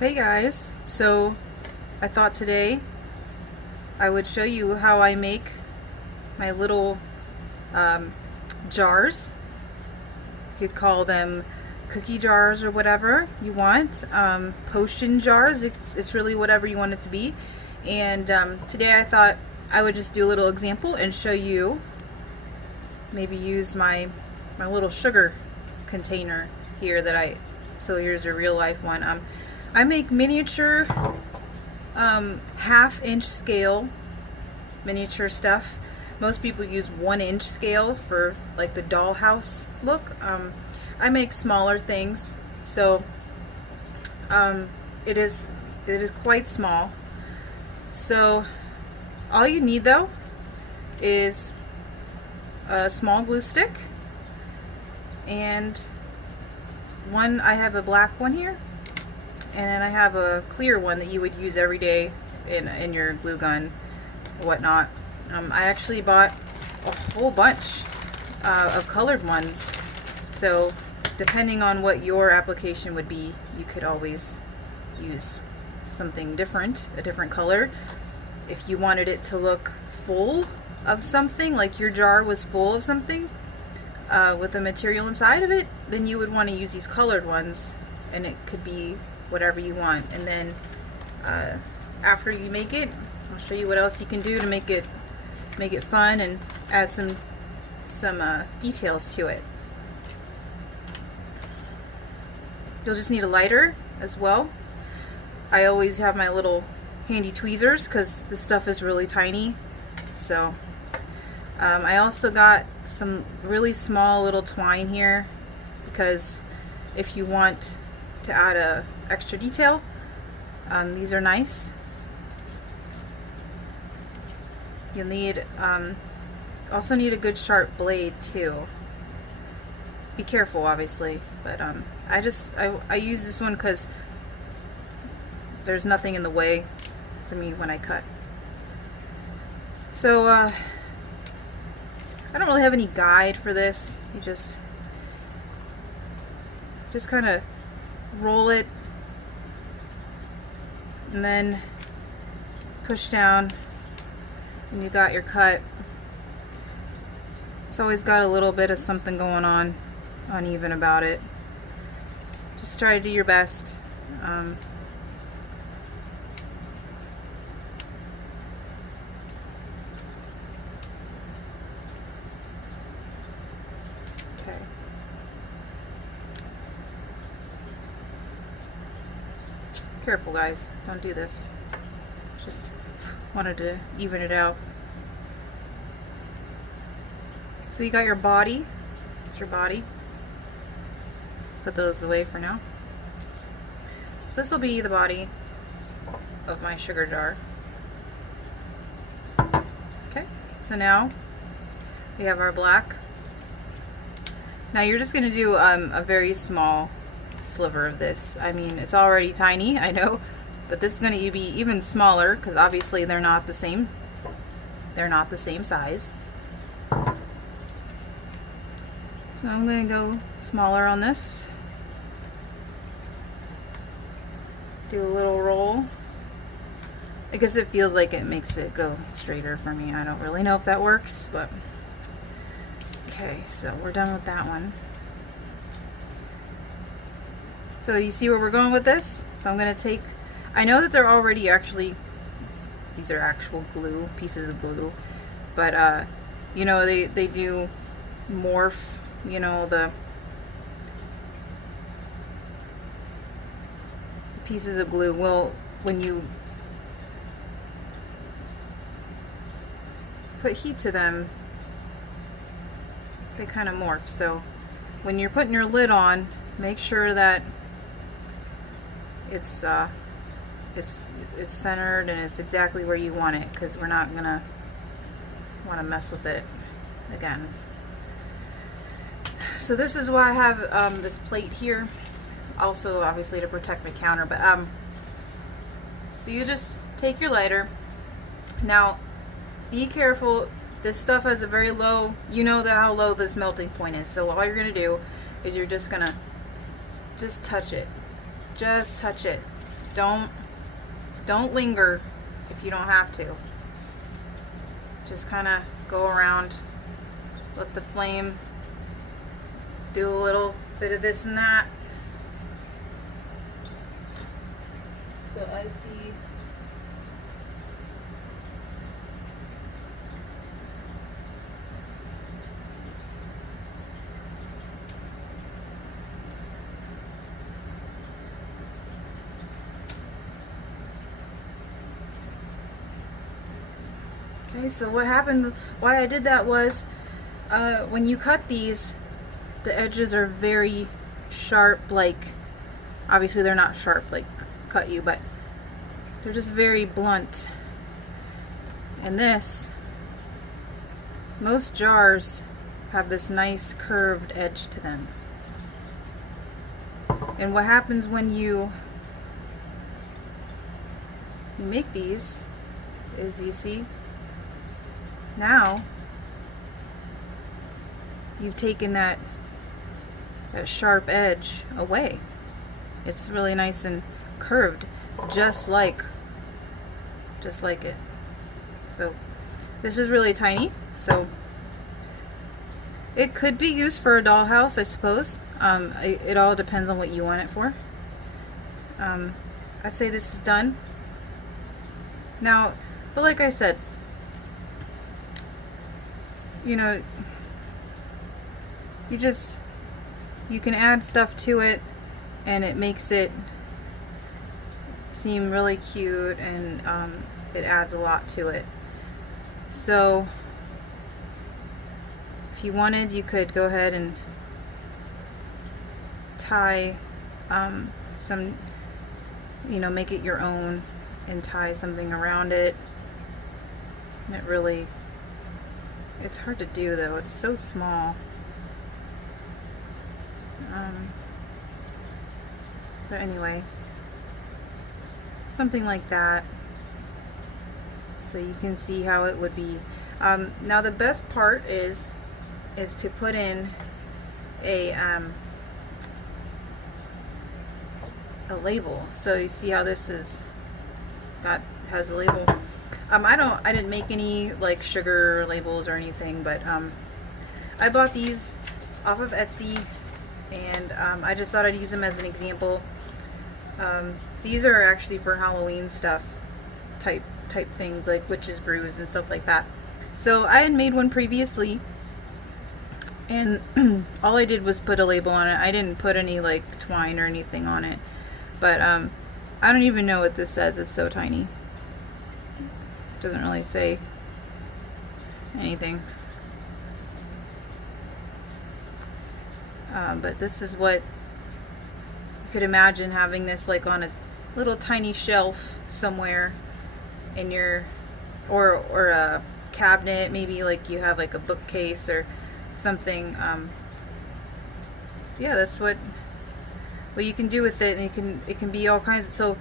Hey guys, so I thought today I would show you how I make my little um, jars. You could call them cookie jars or whatever you want. Potion jars, it's really whatever you want it to be. And today I thought I would just do a little example and show you, maybe use my little sugar container here so here's a real life one. I make miniature half-inch scale miniature stuff. Most people use 1-inch scale for like the dollhouse look. I make smaller things, so it is quite small. So all you need though is a small glue stick and I have a black one here, and then I have a clear one that you would use every day in your glue gun, whatnot. I actually bought a whole bunch of colored ones, so depending on what your application would be, you could always use something different, a different color. If you wanted it to look full of something, like your jar was full of something with the material inside of it, then you would want to use these colored ones, and it could be whatever you want. And then after you make it, I'll show you what else you can do to make it fun and add some details to it. You'll just need a lighter as well. I always have my little handy tweezers because this stuff is really tiny. So I also got some really small little twine here, because if you want to add a extra detail, these are nice. You'll need also need a good sharp blade too. Be careful, obviously, but I use this one because there's nothing in the way for me when I cut. So I don't really have any guide for this. You just kind of roll it and then push down, and you got your cut. It's always got a little bit of something going on, uneven about it. Just try to do your best. Okay. Careful, guys. Don't do this. Just wanted to even it out. So you got your body. It's your body. Put those away for now. So this will be the body of my sugar jar. Okay, so now we have our black. Now you're just going to do a very small sliver of this. I mean, it's already tiny, I know, but this is going to be even smaller because obviously they're not the same. They're not the same size. So I'm going to go smaller on this. Do a little roll. I guess it feels like it makes it go straighter for me. I don't really know if that works, but okay, so we're done with that one. So you see where we're going with this? So I'm going to take, I know that they're already these are actual glue, pieces of glue, but you know, they do morph, you know, the pieces of glue will, when you put heat to them, they kind of morph. So when you're putting your lid on, make sure that it's centered and it's exactly where you want it, because we're not gonna want to mess with it again. So this is why I have this plate here, also obviously to protect my counter. But so you just take your lighter. Now be careful, this stuff has a very low, you know how low this melting point is, so all you're gonna do is you're just gonna just touch it. don't linger if you don't have to. Just kind of go around, let the flame do a little bit of this and that. So I see. Okay, so what happened, why I did that was, when you cut these, the edges are very sharp, like, obviously they're not sharp like cut you, but they're just very blunt. And this, most jars have this nice curved edge to them. And what happens when you make these is, you see, now you've taken that sharp edge away. It's really nice and curved, just like it. So this is really tiny, so it could be used for a dollhouse, I suppose. It all depends on what you want it for. I'd say this is done now, but like I said, you know, you can add stuff to it and it makes it seem really cute, and it adds a lot to it. So if you wanted, you could go ahead and tie some, you know, make it your own and tie something around it. And it really, it's hard to do though, it's so small. But anyway, something like that, so you can see how it would be. Now the best part is to put in a label. So you see how this has a label. I didn't make any like sugar labels or anything, but I bought these off of Etsy, and I just thought I'd use them as an example. These are actually for Halloween stuff, type things like witches brews and stuff like that. So I had made one previously, and all I did was put a label on it. I didn't put any like twine or anything on it, but I don't even know what this says. It's so tiny. It doesn't really say anything. But this is what you could imagine, having this like on a little tiny shelf somewhere in your, or a cabinet, maybe like you have like a bookcase or something. So yeah, that's what you can do with it, and it can be all kinds of, so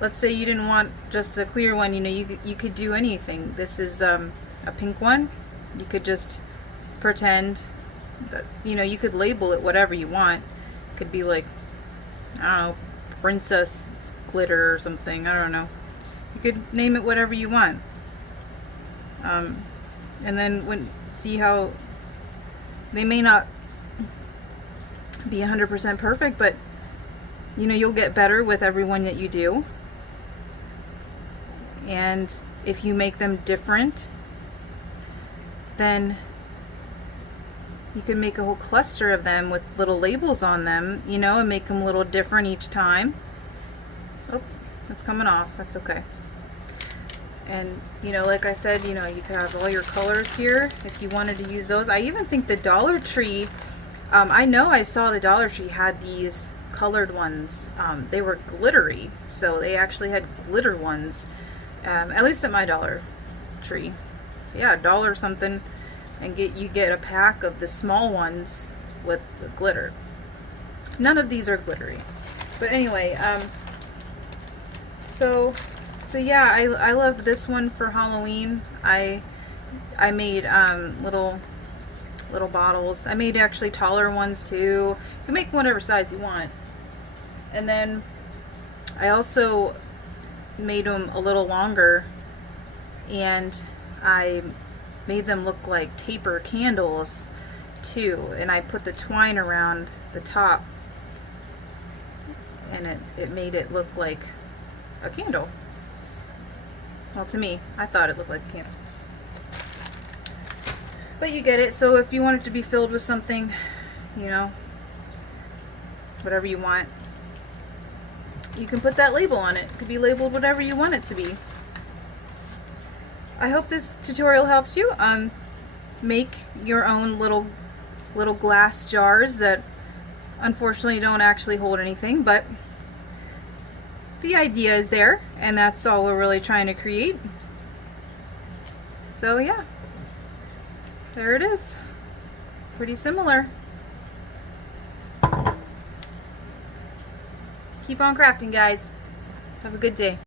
let's say you didn't want just a clear one, you know, you could do anything. This is a pink one. You could just pretend that, you know, you could label it whatever you want. It could be like, I don't know, princess glitter or something, I don't know. You could name it whatever you want. And then see how they may not be 100% perfect, but you know, you'll get better with every one that you do. And if you make them different, then you can make a whole cluster of them with little labels on them, you know, and make them a little different each time. Oh, it's coming off. That's okay. And, you know, like I said, you know, you can have all your colors here if you wanted to use those. I even think the Dollar Tree, I know I saw the Dollar Tree had these colored ones. They were glittery, so they actually had glitter ones, at least at my Dollar Tree. So yeah, $1 or something, and you get a pack of the small ones with the glitter. None of these are glittery, but anyway, so yeah, I loved this one for Halloween. I made little bottles. I made actually taller ones too. You can make whatever size you want. And then I also made them a little longer, and I made them look like taper candles too, and I put the twine around the top, and it made it look like a candle. Well, to me, I thought it looked like a candle. But you get it. So if you want it to be filled with something, you know, whatever you want, you can put that label on it. It could be labeled whatever you want it to be. I hope this tutorial helped you. Make your own little glass jars that unfortunately don't actually hold anything, but the idea is there, and that's all we're really trying to create. So yeah, there it is. Pretty similar. Keep on crafting, guys. Have a good day.